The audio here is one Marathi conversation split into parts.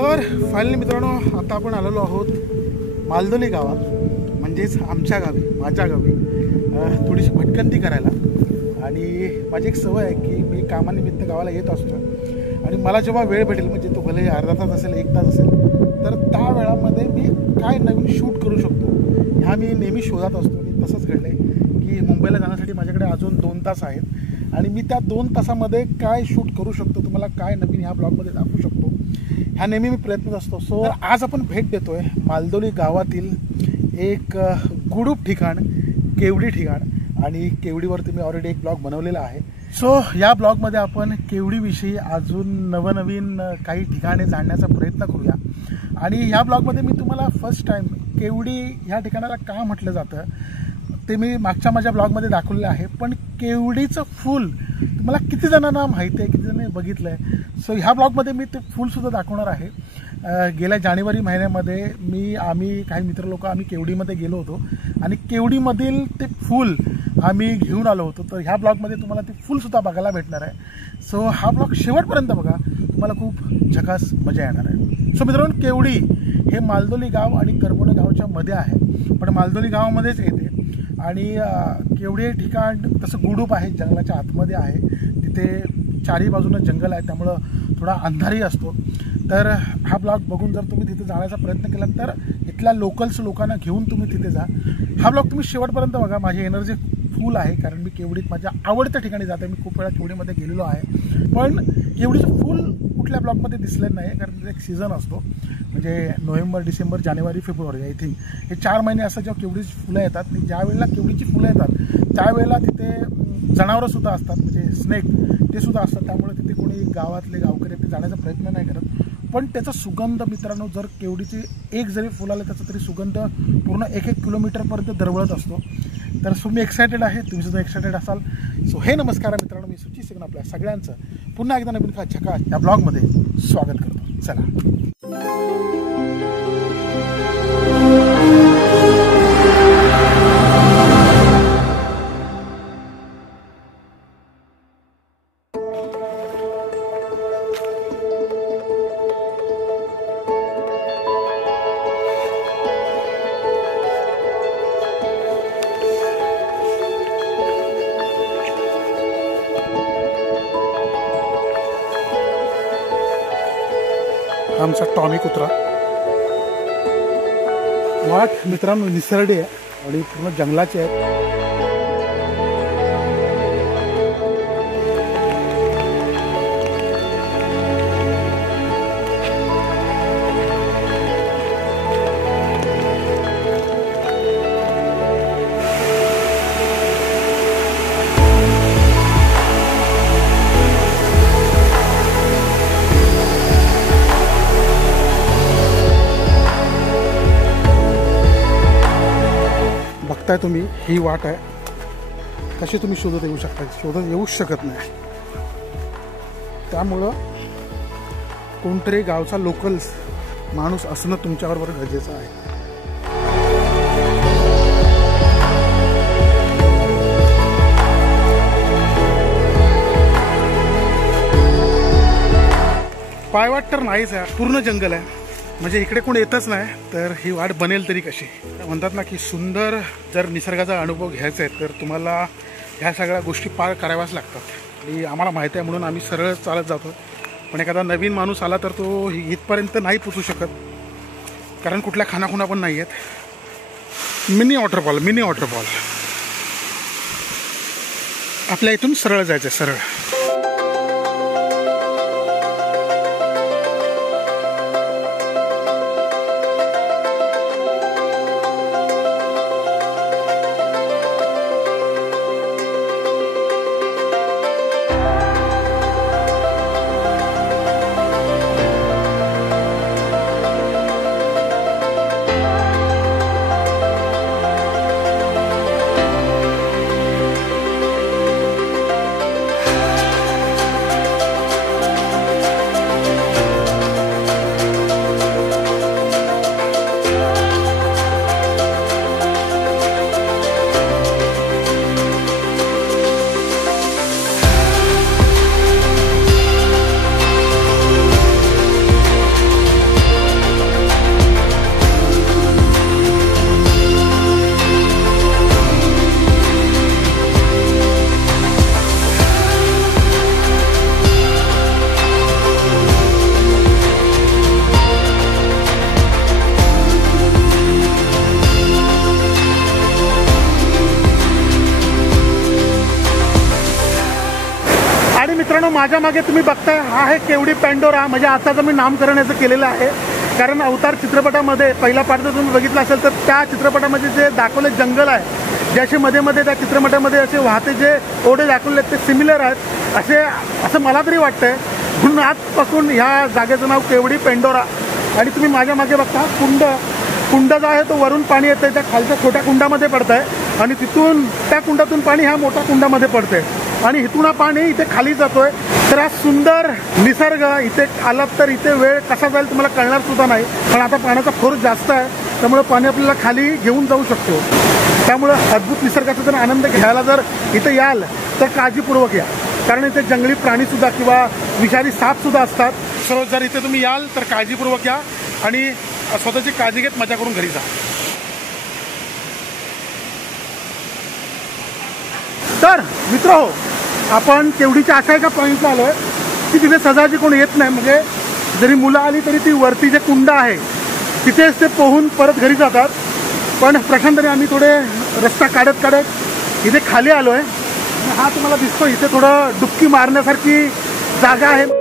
तर फायनली मित्रांनो आता आपण आलेलो आहोत मालदोली गावात, म्हणजेच आमच्या गावी, माझ्या गावी थोडीशी भटकंती करायला। आणि माझी एक सवय आहे की मी कामानिमित्त गावाला येत असतो आणि मला जेव्हा वेळ भेटेल, म्हणजे तो भले अर्धा तास असेल 1 तास असेल, तर त्या वेळामध्ये मी काय नवीन शूट करू शकतो ह्या मी नेहमी शोधत असतो। आणि तसंच घडलं आहे की मुंबईला जाण्यासाठी माझ्याकडे अजून 2 तास आहेत आणि मी त्या 2 तासामध्ये काय शूट करू शकतो, तुम्हाला काय नवीन ह्या ब्लॉगमध्ये दाखवू शकतो, ह्या नेहमी मी प्रयत्न असतो। सो आज आपण भेट देतोय मालदोली गावातील एक गुडूप ठिकाण, केवडी ठिकाण। आणि केवडीवरती मी ऑलरेडी एक ब्लॉग बनवलेला आहे। सो या ब्लॉगमध्ये आपण केवडीविषयी अजून नवनवीन काही ठिकाणे जाणण्याचा प्रयत्न करूया। आणि ह्या ब्लॉगमध्ये मी तुम्हाला फर्स्ट टाइम केवडी ह्या ठिकाणाला का म्हटलं जातं ते मी मागच्या माझ्या ब्लॉगमध्ये दाखवलेलं आहे। पण केवडीचं फूल तुम्हाला किती जणांना माहिती आहे, किती जणांनी बघितलं आहे, सो ह्या ब्लॉगमध्ये मी ते फूलसुद्धा दाखवणार आहे। गेल्या जानेवारी महिन्यामध्ये आम्ही काही मित्र लोक आम्ही केवडीमध्ये गेलो होतो आणि केवडीमधील ते फूल आम्ही घेऊन आलो होतो। तर ह्या ब्लॉगमध्ये तुम्हाला ते फूलसुद्धा बघायला भेटणार आहे। सो हा ब्लॉग शेवटपर्यंत बघा, तुम्हाला खूप झकास मजा येणार आहे। सो मित्रांनो, केवडी हे मालदोली गाव आणि करबोणे गावाच्या मध्ये आहे, पण मालदोली गावामध्येच येते। आणि केवडी हे ठिकाण तसं गुडूप आहे, जंगलाच्या आतमध्ये आहे, तिथे चारही बाजूनं जंगल आहे, त्यामुळं थोडा अंधारही असतो। तर हा ब्लॉग बघून जर तुम्ही तिथे जाण्याचा प्रयत्न केला तर इथल्या लोकल्स लोकांना घेऊन तुम्ही तिथे जा। हा ब्लॉग तुम्ही शेवटपर्यंत बघा, माझी एनर्जी फुल आहे, कारण मी केवडीत माझ्या आवडत्या ठिकाणी जाते। मी खूप वेळा केवडीमध्ये गेलेलो आहे, पण केवडीचं फुल कुठल्या ब्लॉगमध्ये दिसलं नाही, कारण तिथे एक सीझन असतो, म्हणजे November, December, January, February, I think हे 4 महिने असतात जेव्हा केवडीची फुलं येतात। आणि ज्या वेळेला केवडीची फुलं येतात त्यावेळेला तिथे जनावरंसुद्धा असतात, म्हणजे स्नेक ते सुद्धा असतात, त्यामुळे तिथे कोणी गावातले गावकरी ते जाण्याचा प्रयत्न नाही करत। पण त्याचा सुगंध मित्रांनो, जर केवडीची एक जरी फुल आलं त्याचा तरी सुगंध पूर्ण 1-1 किलोमीटरपर्यंत दरवळत असतो। तर सो मी एक्सायटेड आहे, तुम्ही सुद्धा एक्सायटेड असाल। सो हे नमस्कार मित्रांनो, मी सुची सिंग आपल्या सगळ्यांचं पुन्हा एकदा नवीन झकास या ब्लॉगमध्ये स्वागत करतो। चला आमचा टॉमी कुत्रा। वाट मित्रांनो निसरडी आहे आणि पूर्ण जंगलाची आहे। तुम्ही ही वाट आहे, कशी तुम्ही शोधत येऊ शकता, शोधत येऊच शकत नाही। त्यामुळं कोणतरी गावचा लोकल्स माणूस असणं तुमच्याबरोबर गरजेचं आहे। पायवाट तर नाहीच आहे, पूर्ण जंगल आहे, म्हणजे इकडे कोण येतच नाही, तर ही वाट बनेल तरी कशी। म्हणतात ना की सुंदर जर निसर्गाचा अनुभव घ्यायचा आहे तर तुम्हाला ह्या सगळ्या गोष्टी पार कराव्याच लागतात। आणि आम्हाला माहिती आहे म्हणून आम्ही सरळ चालत जातो, पण एखादा नवीन माणूस आला तर तो इथपर्यंत नाही पोचू शकत, कारण कुठल्या खानाखुणा पण नाही आहेत। मिनी वॉटरफॉल आपल्या इथून सरळ जायचं, सरळ। आणि मित्रांनो, माझ्या मागे तुम्ही बघताय हा आहे केवडी पेंडोरा. म्हणजे आताचं मी नामकरण याचं केलेलं आहे, कारण अवतार चित्रपटामध्ये पहिला पार्ट जर तुम्ही बघितला असेल तर त्या चित्रपटामध्ये जे दाखवले जंगल आहे, जे असे मध्ये मध्ये त्या चित्रपटामध्ये असे वाहते जे ओढे दाखवले ते सिमिलर आहेत असं मला तरी वाटतंय. म्हणून आजपासून ह्या जागेचं नाव केवडी पेंडोरा. आणि तुम्ही माझ्या मागे बघता कुंड जो आहे तो वरून पाणी येतं त्या खालच्या छोट्या कुंडामध्ये पडतं आहे आणि तिथून त्या कुंडातून पाणी ह्या मोठ्या कुंडामध्ये पडते आणि इथून हा पाणी इथे खाली जातोय. तर हा सुंदर निसर्ग इथे आलात तर इथे वेळ कसा जाईल तुम्हाला कळणार सुद्धा नाही, पण आता पाण्याचा फोर्स जास्त आहे त्यामुळे पाणी आपल्याला खाली घेऊन जाऊ शकतो. त्यामुळं अद्भुत निसर्गाचा जर आनंद घ्यायला जर इथे याल तर काळजीपूर्वक या, कारण इथे जंगली प्राणीसुद्धा किंवा विषारी सापसुद्धा असतात. सो जर इथे तुम्ही याल तर काळजीपूर्वक या आणि स्वतःची काळजी घेत मजा करून घरी जा. तर मित्रहो, आपण केवडीच्या अशा एका पॉईंटला आलो आहे की तिथे सहजासहजी कोणी येत नाही. म्हणजे जरी मुलं आली तरी ती वरती जे कुंड आहे तिथेच ते पोहून परत घरी जातात. पण प्रशांतने आम्ही थोडे रस्ता काढत इथे खाली आलो आहे. हा तुम्हाला दिसतो इथे थोडं डुबकी मारण्यासारखी जागा आहे.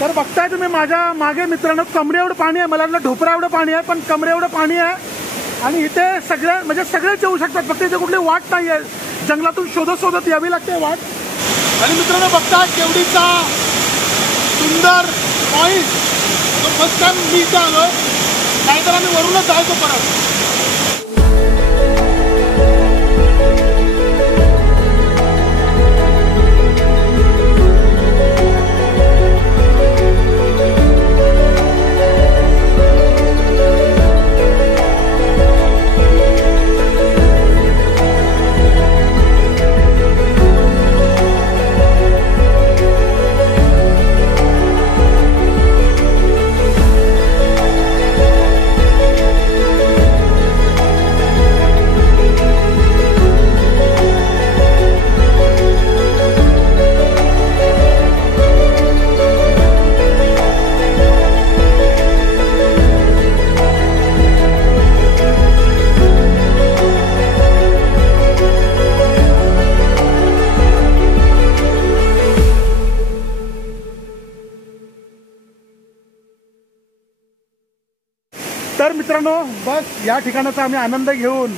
तर बघताय तुम्ही माझ्या मागे मित्रांनो, कमरे एवढं पाणी आहे. मला वाटलं ढोपरा एवढं पाणी आहे, पण कमरे एवढं पाणी आहे. आणि इथे सगळेच येऊ शकतात, फक्त इथे कुठली वाट नाही आहे. जंगलातून शोधत यावी लागते वाट. आणि मित्रांनो बघता केवडीचा सुंदर पॉईंट. फर्स्ट टाइम मी इथे आलोय, नाहीतर आम्ही वरूनच जायचो परत. तर मित्रांनो, बस या ठिकाणाचा आम्ही आनंद घेऊन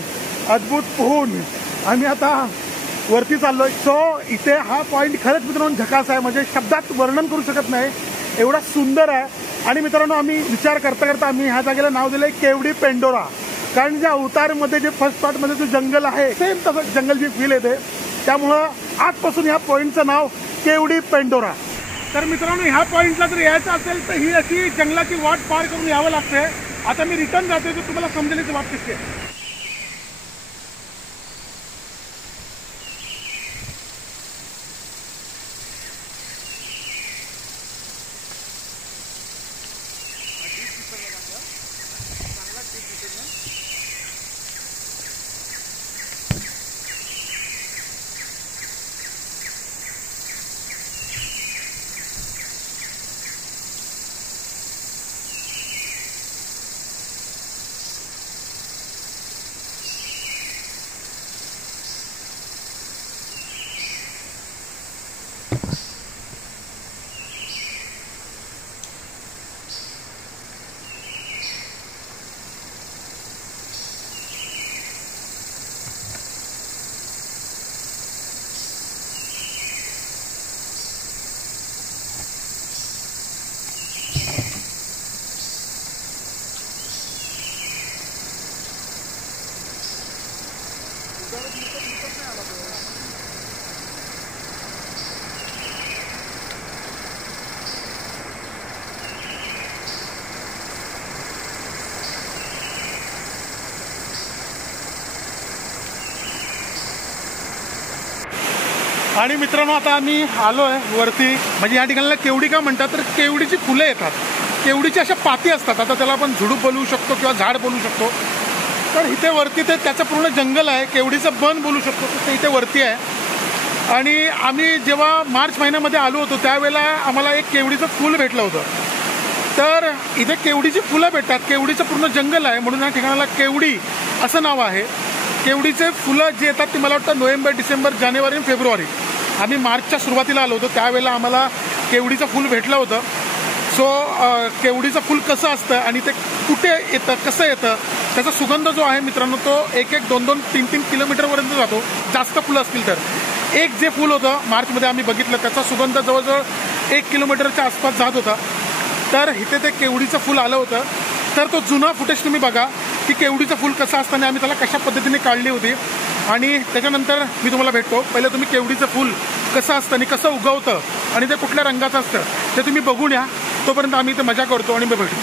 अद्भुत पोहून आम्ही आता वरती चाललोय. सो इथे हा पॉईंट खरंच मित्रांनो झकास आहे. म्हणजे शब्दात वर्णन करू शकत नाही, एवढा सुंदर आहे. आणि मित्रांनो, आम्ही विचार करता करता आम्ही ह्या जागेला नाव दिलंय केवडी पेंडोरा. कारण ज्या अवतारमध्ये जे फर्स्ट पार्टमध्ये जो जंगल आहे सेम तसं जंगलची फील येते. त्यामुळं आजपासून ह्या पॉईंटचं नाव केवडी पेंडोरा. तर मित्रांनो, ह्या पॉईंटला जर यायचं असेल तर ही अशी जंगलाची वाट पार करून यावं लागते. आता मी रिटर्न जातोय तर तुम्हाला समजेल याची वाट कशी आहे. आणि मित्रांनो आता आम्ही आलो आहे वरती. म्हणजे या ठिकाणाला केवडी का म्हणतात तर केवडीची फुलं येतात, केवडीची अशा पाती असतात. आता त्याला आपण झुडूप बोलू शकतो किंवा झाड बोलू शकतो. तर इथे वरती ते त्याचं पूर्ण जंगल आहे, केवडीचं बन बोलू शकतो, तर ते इथे वरती आहे. आणि आम्ही जेव्हा मार्च महिन्यामध्ये आलो होतो त्यावेळेला आम्हाला एक केवडीचं फूल भेटलं होतं. तर इथे केवडीची फुलं भेटतात, केवडीचं पूर्ण जंगल आहे, म्हणून या ठिकाणाला केवडी असं नाव आहे. केवडीचे फुलं जे येतात ते मला वाटतं नोव्हेंबर, डिसेंबर, जानेवारी आणि फेब्रुवारी. आम्ही मार्चच्या सुरुवातीला आलो होतो त्यावेळेला आम्हाला केवडीचं फूल भेटलं होतं. सो केवडीचं फूल कसं असतं आणि ते कुठे येतं, कसं येतं, त्याचा सुगंध जो आहे मित्रांनो तो 1-1, 2-2, 3-3 किलोमीटरपर्यंत जातो, जास्त फुलं असतील तर. एक जे फूल होतं मार्चमध्ये आम्ही बघितलं त्याचा सुगंध जवळजवळ 1 किलोमीटरच्या आसपास जात होता. तर इथे ते केवडीचं फूल आलं होतं. तर तो जुना फुटेज तुम्ही बघा की केवडीचं फूल कसं असतं आणि आम्ही त्याला कशा पद्धतीने काढली होती. आणि त्याच्यानंतर मी तुम्हाला भेटतो. पहिलं तुम्ही केवडीचं फूल कसं असतं आणि कसं उगवतं आणि ते कुठल्या रंगाचं असतं ते तुम्ही बघून या. तोपर्यंत आम्ही इथे मजा करतो आणि मग भेटू.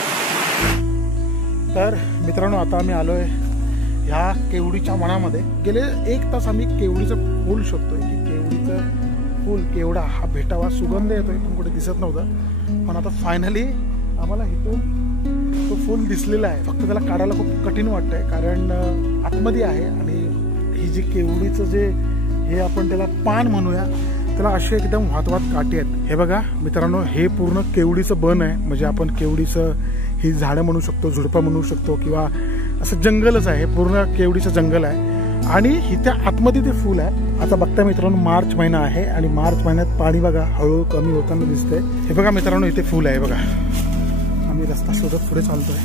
तर मित्रांनो आता आम्ही आलो आहे ह्या केवडीच्या वनामध्ये. गेले 1 तास आम्ही केवडीचं फूल शोधतोय की केवडीचं फूल केवडा हा भेटावा. सुगंध येतोय पण कुठे दिसत नव्हतं. पण आता फायनली आम्हाला इथून तो फूल दिसलेला आहे. फक्त त्याला काढायला खूप कठीण वाटतंय कारण आतमध्ये आहे. आणि ही जी केवडीचं जे हे आपण त्याला पान म्हणूया त्याला असे एकदम वाहत काठी आहेत. हे बघा मित्रांनो हे पूर्ण केवडीचं बन आहे. म्हणजे आपण केवडीचं ही झाडं म्हणू शकतो, झुडपं म्हणू शकतो किंवा असं जंगलच आहे. पूर्ण केवडीचं जंगल आहे आणि इथे आतमध्ये ते फूल आहे. आता बघता मित्रांनो मार्च महिना आहे आणि मार्च महिन्यात पाणी बघा हळूहळू कमी होताना दिसतंय. हे बघा मित्रांनो इथे फूल आहे बघा. आम्ही रस्ता शोधत पुढे चालतोय.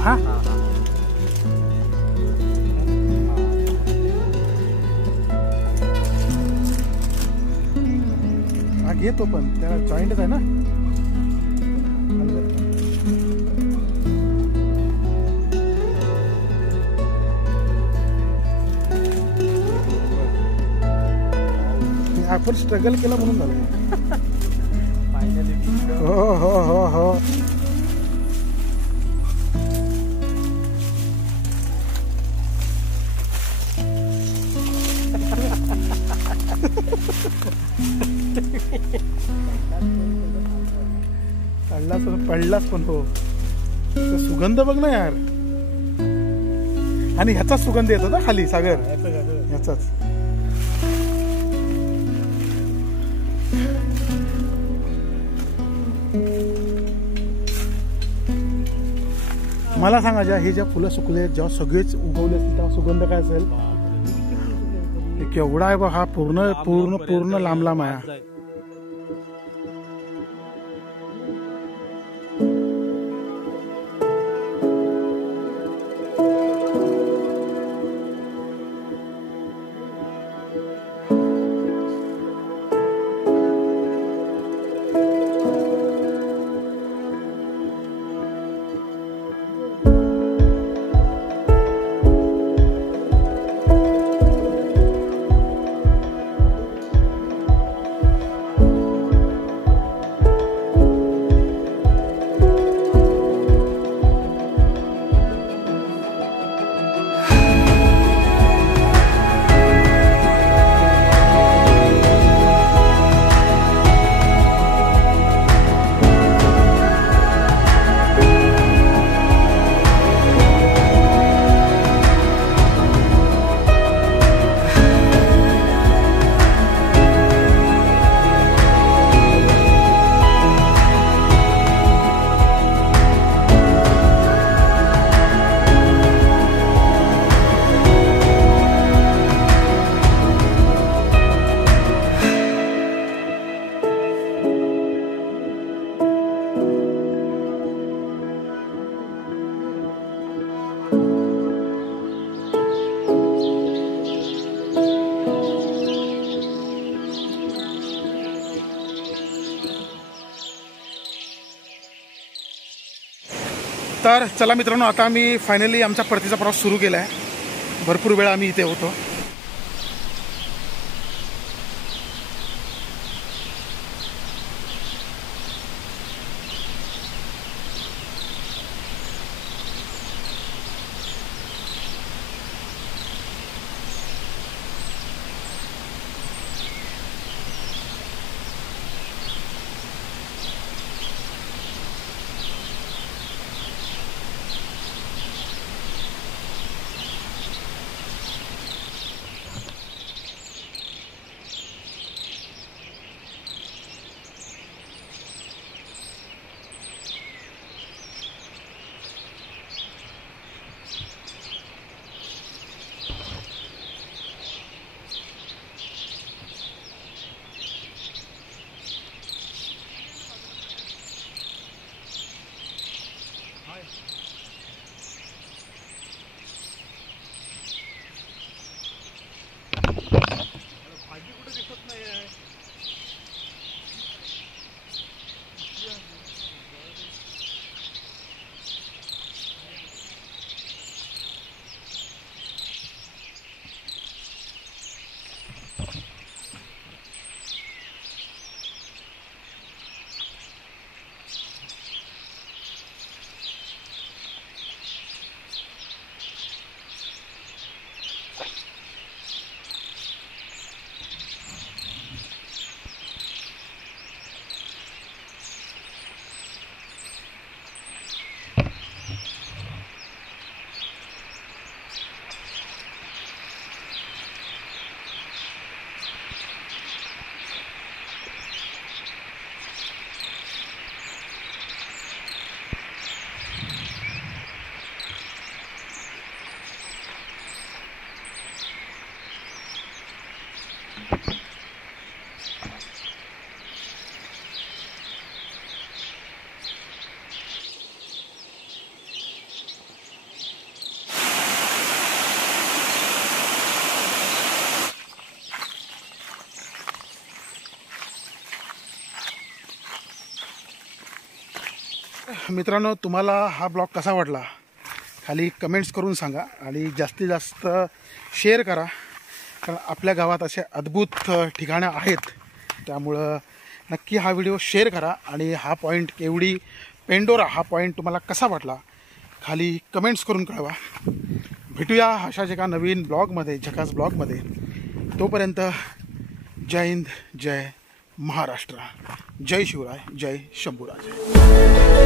हा घेतो पण त्याला जॉईंटच आहे ना. आपण स्ट्रगल केला म्हणून झालं. हो हो हो हो पडलाच पण हो. सुगंध बघ ना यार. आणि ह्याचाच सुगंध येतो ना खाली सागर ह्याचाच. मला सांगा ज्या फुलं सुकले जेव्हा सगळेच उगवले असतील तेव्हा सुगंध काय असेल. केवढा आहे बघ हा. पूर्ण पूर्ण पूर्ण लांब लांब आहे. तर चला मित्रांनो, आता आम्ही फायनली आमचा परतीचा प्रवास सुरू केला आहे. भरपूर वेळ आम्ही इथे होतो. मित्रांनो, तुम्हाला हा ब्लॉग कसा वाटला खाली कमेंट्स करून सांगा आणि जास्तीत जास्त शेअर करा, कारण आपल्या गावात असे अद्भुत ठिकाणं आहेत. त्यामुळं नक्की हा व्हिडिओ शेअर करा. आणि हा पॉईंट केवडी पेंडोरा हा पॉईंट तुम्हाला कसा वाटला खाली कमेंट्स करून कळवा. भेटूया अशाच एका नवीन ब्लॉगमध्ये, झकास ब्लॉगमध्ये. तोपर्यंत जय हिंद, जय महाराष्ट्र, जय शिवराय, जय शंभूराज.